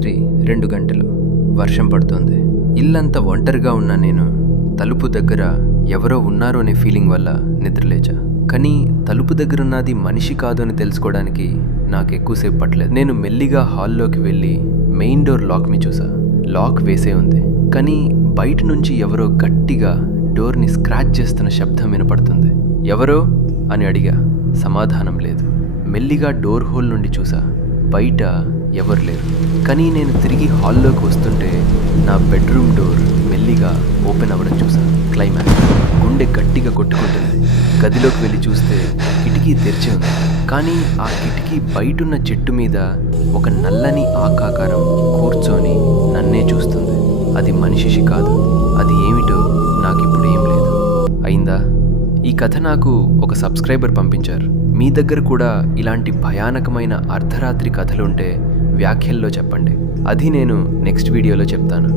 రాత్రి 2 గంటలు. వర్షం పడుతోంది. ఇల్లంతా ఒంటరిగా ఉన్నా నేను తలుపు దగ్గర ఎవరో ఉన్నారు అనే ఫీలింగ్ వల్ల నిద్రలేచా. కానీ తలుపు దగ్గరున్నది మనిషి కాదు అని తెలుసుకోవడానికి నాకు ఎక్కువసేపు పట్టలేదు. నేను మెల్లిగా హాల్లోకి వెళ్ళి మెయిన్ డోర్ లాక్ని చూసా. లాక్ వేసే ఉంది. కానీ బయట నుంచి ఎవరో గట్టిగా డోర్ని స్క్రాచ్ చేస్తున్న శబ్దం వినపడుతుంది. ఎవరో అని అడిగా. సమాధానం లేదు. మెల్లిగా డోర్ హోల్ నుండి చూసా. బయట ఎవరు లేరు. కానీ నేను తిరిగి హాల్లోకి వస్తుంటే నా బెడ్రూమ్ డోర్ మెల్లిగా ఓపెన్ అవ్వడం చూసా. క్లైమాక్స్. గుండె గట్టిగా కొట్టుకుంటుంది. గదిలోకి వెళ్ళి చూస్తే కిటికీ తెరిచి ఉంది. కానీ ఆ కిటికీ బయటున్న చెట్టు మీద ఒక నల్లని ఆకారం కూర్చొని నన్నే చూస్తుంది. అది మనిషి కాదు. అది ఏమిటో నాకిప్పుడు ఏం లేదు. అయిందా? ఈ కథ నాకు ఒక సబ్స్క్రైబర్ పంపించారు. మీ దగ్గర కూడా ఇలాంటి భయానకమైన అర్ధరాత్రి కథలుంటే వ్యాఖ్యల్లో చెప్పండి. అది నేను నెక్స్ట్ వీడియోలో చెప్తాను.